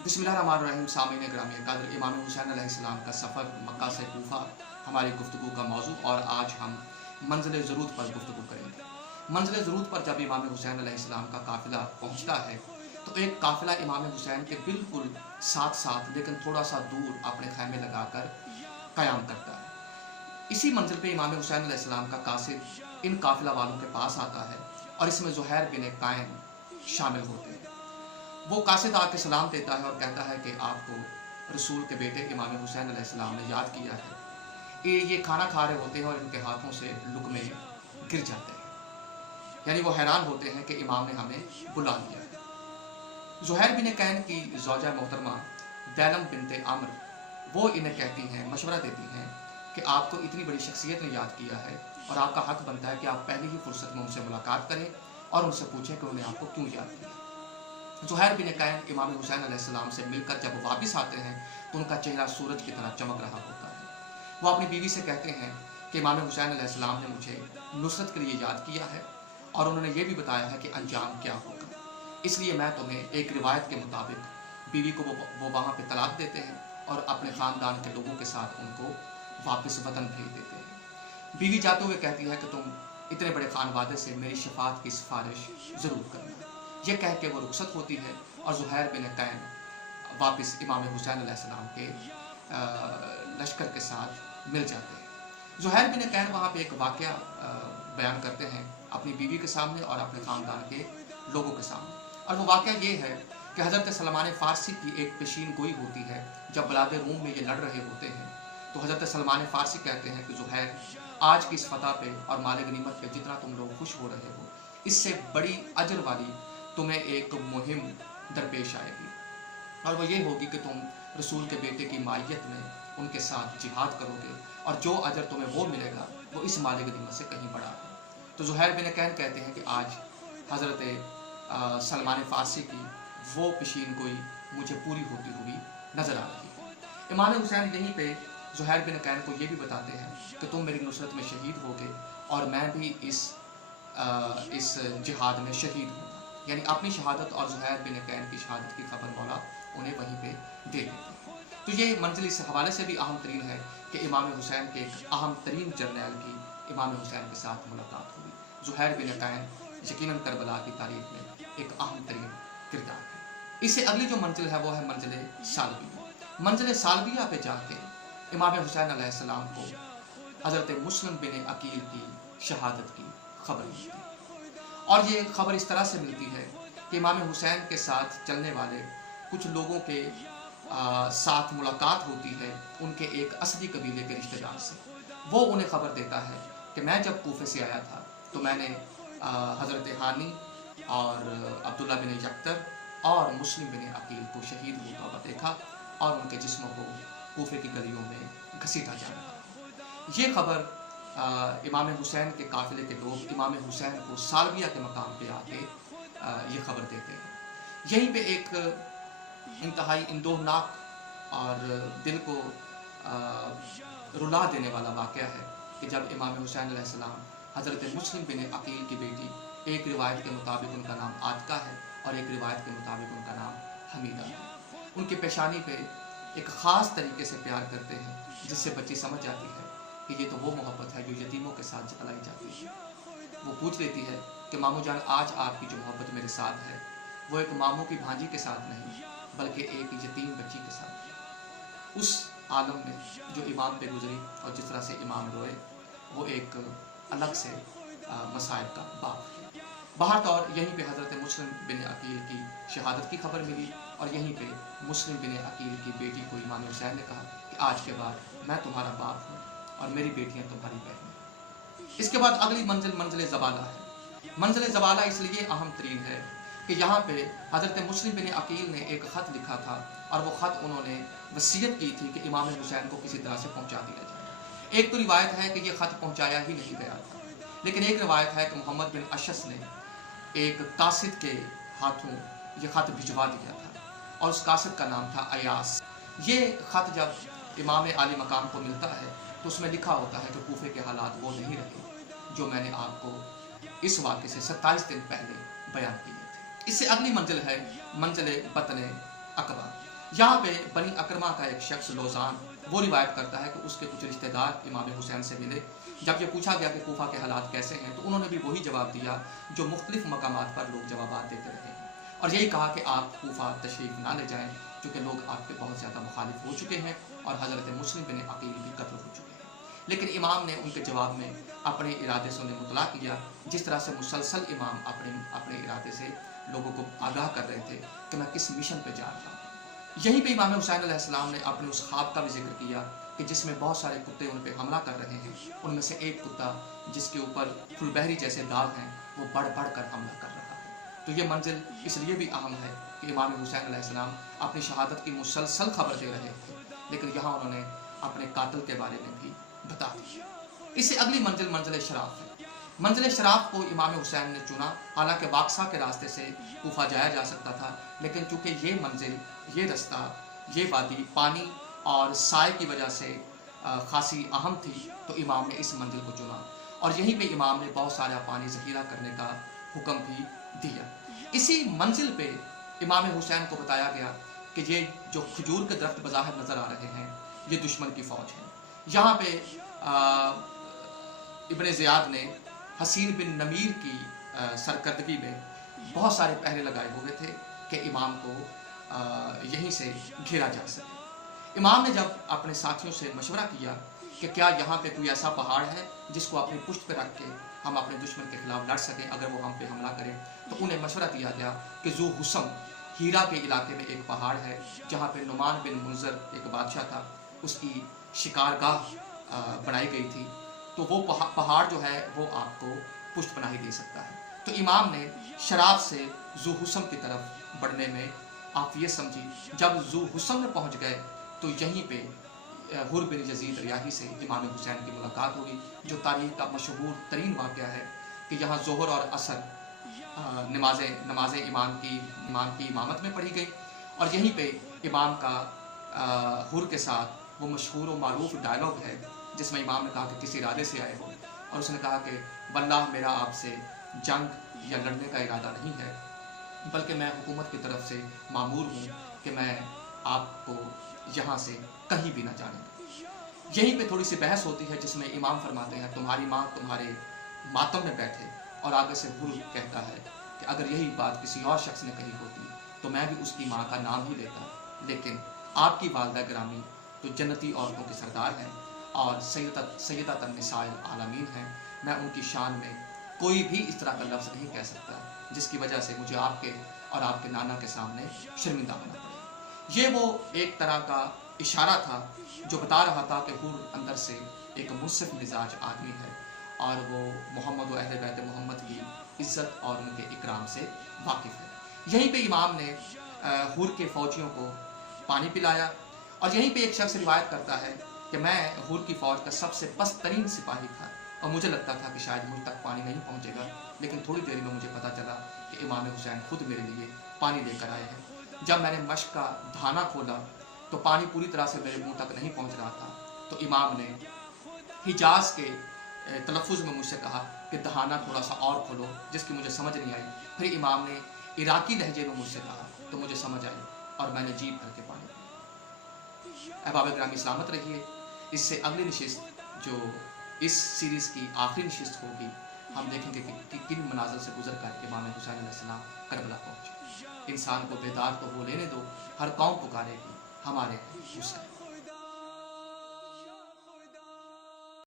बिस्मिल्लाहिर्रहमानिर्रहीम। सामीन ग्रामी कदर, इमाम हुसैन अलैहिस्सलाम का सफ़र मक्का से कूफा हमारी गुफ्तगू का मौजू, और आज हम मंजिल ज़रूरत पर गुफ्तगू करेंगे। मंजिल ज़रूरत पर जब इमाम हुसैन अलैहिस्सलाम का काफ़िला पहुँचता है तो एक काफ़िला इमाम हुसैन के बिल्कुल साथ साथ लेकिन थोड़ा सा दूर अपने खैमे लगाकर क़याम करता है। इसी मंजिल पे इमाम हुसैन अलैहिस्सलाम का कासिद इन काफ़िला वालों के पास आता है और इसमें ज़ुहैर बिन कायन शामिल होते हैं। वो कासिद आके सलाम देता है और कहता है कि आपको रसूल के बेटे इमाम हुसैन अलैहिस्सलाम ने याद किया है। ये खाना खा रहे होते हैं और इनके हाथों से लुक़मे गिर जाते हैं, यानी वो हैरान होते हैं कि इमाम ने हमें बुला लिया है। ज़ुहैर बिन कैन की ज़ौजा मोहतरमा दैलम बिनते अम्र वो इन्हें कहती हैं, मशवरा देती हैं कि आपको इतनी बड़ी शख्सियत ने याद किया है और आपका हक़ बनता है कि आप पहली ही फुर्सत में उनसे मुलाकात करें और उनसे पूछें कि उन्हें आपको क्यों याद किया। ज़ुहैर बिन कैन इमाम हुसैन अलैहिस्सलाम से मिलकर जब वापस आते हैं तो उनका चेहरा सूरज की तरह चमक रहा होता है। वो अपनी बीवी से कहते हैं कि इमाम हुसैन अलैहिस्सलाम ने मुझे नुसरत के लिए याद किया है और उन्होंने ये भी बताया है कि अंजाम क्या होगा, इसलिए मैं तुम्हें एक रिवायत के मुताबिक बीवी को वो वहाँ पर तलाक देते हैं और अपने ख़ानदान के लोगों के साथ उनको वापस वतन भेज देते हैं। बीवी जाते हुए कहती है कि तुम इतने बड़े खानवादे से मेरी शफात की सिफारिश ज़रूर करना। यह कह के वो रुखसत होती है और ज़ुहैर बिन कैन वापस इमाम हुसैन अलैहिस्सलाम के लश्कर के साथ मिल जाते हैं। ज़ुहैर बिन कैन वहाँ पे एक वाक़या बयान करते हैं अपनी बीवी के सामने और अपने ख़ानदान के लोगों के सामने, और वो वाक़या ये है कि हज़रत सलमान फ़ारसी की एक पेशीन गोई होती है। जब बलाद रूम में ये लड़ रहे होते हैं तो हज़रत सलमान फ़ारसी कहते हैं कि ज़ुहैर, आज की इस फतह पे और माल गनीमत पे जितना तुम लोग खुश हो रहे हो, इससे बड़ी अजर वाली तुम्हें एक मुहिम दरपेश आएगी, और वो ये होगी कि तुम रसूल के बेटे की मायत में उनके साथ जिहाद करोगे और जो अजर तुम्हें वो मिलेगा वो इस माल गनीमत से कहीं बड़ा है। तो ज़ुहैर बिन कैन कहते हैं कि आज हज़रत सलमान फ़ारसी की वो पेशीन गोई मुझे पूरी होती हुई नज़र आ रही है। इमाम हुसैन यहीं पे ज़ुहैर बिन कैन को ये भी बताते हैं कि तुम मेरी नुसरत में शहीद होगे और मैं भी इस जिहाद में शहीद हूँ, यानी अपनी शहादत और ज़ुहैर बिन कैन की शहादत की खबर मौला उन्हें वहीं पे दे देते हैं। तो ये मंजिल इस हवाले से भी अहम तरीन है कि इमाम हुसैन के एक अहम तरीन जर्नैल की इमाम हुसैन के साथ मुलाकात हुई। ज़ुहैर बिन कैन यकीनन करबला की तारीख़ में एक अहम तरीन किरदार है। इससे अगली जो मंजिल है वो है मंजिल सालबिया। मंजिल सालबिया पे जाके इमाम हुसैन अलैहिस्सलाम को हज़रत मुस्लिम बिन अकील की शहादत की खबर मिलती है, और ये खबर इस तरह से मिलती है कि इमाम हुसैन के साथ चलने वाले कुछ लोगों के साथ मुलाकात होती है उनके एक असली कबीले के रिश्तेदार से। वो उन्हें खबर देता है कि मैं जब कूफे से आया था तो मैंने हज़रत हानी और अब्दुल्ला बिन यक्तर और मुस्लिम बिन अकील को शहीद होता हुआ देखा और उनके जिस्मों को कूफे की गलियों में घसीटा जा रहा। ये खबर इमाम हुसैन के काफ़िले के लोग इमाम हुसैन को सालबिया के मकाम पे आके ये खबर देते हैं। यहीं पे एक इंतहाई इंदोहनाक और दिल को रुला देने वाला वाक़या है कि जब इमाम हुसैन अलैहिस्सलाम हज़रत मुस्लिम बिन अकील की बेटी, एक रिवायत के मुताबिक उनका नाम आतिका है और एक रिवायत के मुताबिक उनका नाम हमीदा है, उनकी पेशानी पे एक ख़ास तरीके से प्यार करते हैं जिससे बच्ची समझ जाती है कि ये तो वो मोहब्बत है जो यतीमों के साथ जताई जाती है। वो पूछ लेती है कि मामू जान, आज आपकी जो मोहब्बत मेरे साथ है वो एक मामू की भांजी के साथ नहीं बल्कि एक यतीम बच्ची के साथ है। उस आलम में जो इमाम पे गुजरी और जिस तरह से इमाम रोए वो एक अलग से मसाइब का बाप है। बाहर तौर यहीं पे हज़रत मुस्लिम बिन अकील की शहादत की खबर मिली और यहीं पे मुस्लिम बिन अकील की बेटी को इमाम हुसैन ने कहा कि आज के बाद मैं तुम्हारा बाप हूँ और मेरी बेटियां तुम्हारी बहनें। इसके बाद अगली मंजिल मंजिल ज़बाला है। मंजिल ज़बाला इसलिए अहम तरीन है कि यहाँ पे हज़रत मुस्लिम बिन अकील ने एक ख़त लिखा था और वो ख़त उन्होंने वसीयत की थी कि इमाम हुसैन को किसी तरह से पहुँचा दिया जाए। एक तो रिवायत है कि ये ख़त पहुँचाया ही नहीं गया था, लेकिन एक रिवायत है कि मोहम्मद बिन अशस ने एक कासिद के हाथों ये ख़त भिजवा दिया था और उस कासिद का नाम था अयास। ये ख़त जब इमाम आली मकाम को मिलता है तो उसमें लिखा होता है कि कूफे के हालात वो नहीं रहे जो मैंने आपको इस वाक़े से 27 दिन पहले बयान किए थे। इससे अगली मंजिल है मंजिल बतन अकबा। यहाँ पे बनी अकरमा का एक शख्स लोजान वो रिवायत करता है कि उसके कुछ रिश्तेदार इमाम हुसैन से मिले। जब ये पूछा गया कि कूफा के हालात कैसे हैं तो उन्होंने भी वही जवाब दिया जो मुख्तलिफ मकामात पर लोग जवाब देते रहे हैं, और यही कहा कि आप कूफा तशरीफ़ ना ले जाएँ क्योंकि लोग आपके बहुत ज़्यादा मुखालिफ हो चुके हैं और हज़रत मुस्लिम बिन अकील भी कत्ल हो चुके हैं। लेकिन इमाम ने उनके जवाब में अपने इरादे से उन्हें मुतला किया, जिस तरह से मुसलसल इमाम अपने इरादे से लोगों को आगाह कर रहे थे कि मैं किस मिशन पे जा रहा हूँ। यहीं पे इमाम हुसैन अलैहिस्सलाम ने अपने उस ख्वाब का भी जिक्र किया कि जिसमें बहुत सारे कुत्ते उन पर हमला कर रहे हैं, उनमें से एक कुत्ता जिसके ऊपर फुलबहरी जैसे दाग हैं वो बढ़ बढ़ कर हमला कर रहा है। तो ये मंजिल इसलिए भी अहम है कि इमाम हुसैन अलैहिस्सलाम अपनी शहादत की मुसलसल खबर दे रहे थे, लेकिन यहाँ उन्होंने अपने कातिल के बारे में भी बता दिया। इससे अगली मंजिल मंजिल शराफ है। मंजिल शराफ को इमाम हुसैन ने चुना। हालांकि बाक्सा के रास्ते से कूफा जाया जा सकता था, लेकिन चूंकि ये मंजिल, ये रास्ता, ये वादी पानी और साए की वजह से खासी अहम थी, तो इमाम ने इस मंजिल को चुना और यहीं पे इमाम ने बहुत सारा पानी ज़ख़ीरा करने का हुक्म भी दिया। इसी मंजिल पे इमाम हुसैन को बताया गया कि ये जो खजूर के दरख्त बज़ाहिर नज़र आ रहे हैं ये दुश्मन की फ़ौज है। यहाँ पे इब्न ज़ियाद ने हसीन बिन नमीर की सरकर्दगी में बहुत सारे पहरे लगाए हुए थे कि इमाम को यहीं से घेरा जा सके। इमाम ने जब अपने साथियों से मशवरा किया कि क्या यहाँ पे कोई ऐसा पहाड़ है जिसको अपनी पुश्त पे रख के हम अपने दुश्मन के खिलाफ लड़ सकें अगर वो हम पे हमला करें, तो उन्हें मशवरा दिया गया कि ज़ू हुसम हीरा के इलाके में एक पहाड़ है जहाँ पे नुमान बिन मुंज़र एक बादशाह था, उसकी शिकारगाह बनाई गई थी, तो वो पहाड़ जो है वो आपको पुष्ट पनाही दे सकता है। तो इमाम ने शराब से ज़ू हुसम की तरफ बढ़ने में आप ये समझी, जब ज़ू हुसम में पहुँच गए तो यहीं पे हुर बिन यजीद रियाही से इमाम हुसैन की मुलाकात हुई, जो तारीख़ का मशहूर तरीन वाक़या है कि यहाँ ज़ोहर और असर नमाज़ें इमाम की इमामत में पढ़ी गई और यहीं पे इमाम का हुर के साथ वो मशहूर व मारूफ डायलॉग है जिसमें इमाम ने कहा कि किसी इरादे से आए हो, और उसने कहा कि वल्लाह मेरा आपसे जंग या लड़ने का इरादा नहीं है, बल्कि मैं हुकूमत की तरफ से मामूर हूँ कि मैं आपको यहाँ से कहीं भी ना जाने। यहीं पे थोड़ी सी बहस होती है जिसमें इमाम फरमाते हैं तुम्हारी माँ तुम्हारे मातम में बैठे, और आगे से हुर कहता है कि अगर यही बात किसी और शख्स ने कही होती तो मैं भी उसकी माँ का नाम ही लेता, लेकिन आपकी वालिदा गिरामी तो जन्नती औरतों के सरदार हैं और सैयदतन निसाइल आलमीन हैं, मैं उनकी शान में कोई भी इस तरह का लफ्ज़ नहीं कह सकता जिसकी वजह से मुझे आपके और आपके नाना के सामने शर्मिंदा होना पड़े। ये वो एक तरह का इशारा था जो बता रहा था कि हुर अंदर से एक मुनसिफ मिजाज आदमी है और वो मोहम्मद व अहले बैत मोहम्मद की इज़्ज़त और उनके इकराम से वाकिफ़ है। यहीं पे इमाम ने हुर के फ़ौजियों को पानी पिलाया और यहीं पे एक शख्स रिवायत करता है कि मैं हुर की फ़ौज का सबसे पस्त तरीन सिपाही था और मुझे लगता था कि शायद मुझ तक पानी नहीं पहुंचेगा, लेकिन थोड़ी देर में मुझे पता चला कि इमाम हुसैन खुद मेरे लिए पानी लेकर आए हैं। जब मैंने मश्क का धाना खोला तो पानी पूरी तरह से मेरे मुंह तक नहीं पहुंच रहा था, तो इमाम ने हिजाज के तलफ़ुज़ में मुझसे कहा कि दहाना थोड़ा सा और खोलो, जिसकी मुझे समझ नहीं आई। फिर इमाम ने इराकी लहजे में मुझसे कहा तो मुझे समझ आई और मैंने जी भर के पानी पिया। अहबाब ग्रामी सलामत रहिए। इससे अगली नशिस्त जो इस सीरीज़ की आखिरी नशिस्त होगी, हम देखेंगे कि किन मनाज़िल से गुजर कर इमाम हुसैन अलैहिस्सलाम करबला पहुँचे। इंसान को बेदार तो वो लेने दो, हर कौम पुकारेगी हमारे हुसैन।